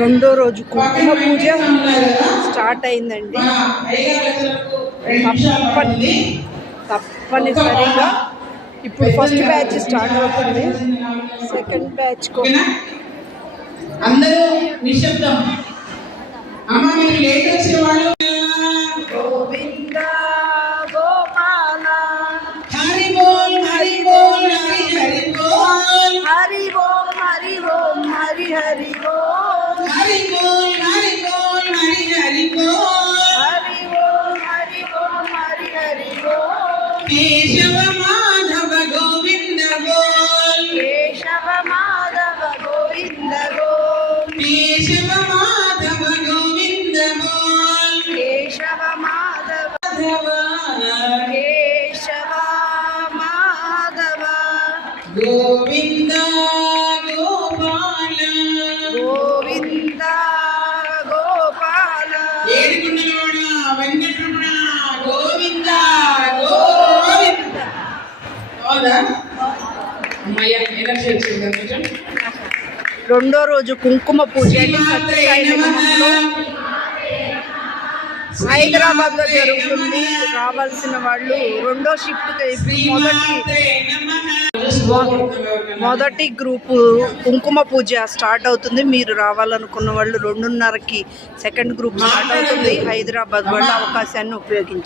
రెండో రోజు కుంకుమ పూజ స్టార్ట్ అయిందండి. తప్పనిసరిగా ఇప్పుడు ఫస్ట్ బ్యాచ్ స్టార్ట్ అవుతుంది. సెకండ్ బ్యాచ్ అందరూ నిశ్శబ్దం. అమ్మ మీరు లేట్ వచ్చిన వాళ్ళు గోవింద గోపాల హరి బోల్ హరి బోల్ హరి హరి బోల్ హరి ఓం హరి ఓం హరి హరి ఓం హరి బోల్ హరి బోల్ హరి హరి బోల్ హరి ఓం హరి ఓం హరి హరి ఓం కేశవ మాధవ గోవింద బోల్ కేశవ మాధవ గోవింద గోవింద కేశవ మాధవ గోవింద బోల్ కేశవ మాధవ మాధవ కేశవ మాధవ గోవింద గోపాల గోవింద గోపాల ఏడుకొండలవాడ వెంకటరమణ గోవింద గోవింద. అవునా అమ్మయ్య ఎనర్జీ వచ్చింది కొంచెం. రెండో రోజు కుంకుమ పూజ సత్యసాయి నిలయంలో హైదరాబాద్ లో జరుగుతుంది. రావాల్సిన వాళ్ళు రెండో షిఫ్ట్ మొదటి గ్రూపు కుంకుమ పూజ స్టార్ట్ అవుతుంది. మీరు రావాలనుకున్న వాళ్ళు 2:30కి సెకండ్ గ్రూప్ స్టార్ట్ అవుతుంది. హైదరాబాద్ వాళ్ళు అవకాశాన్ని ఉపయోగించుకోండి.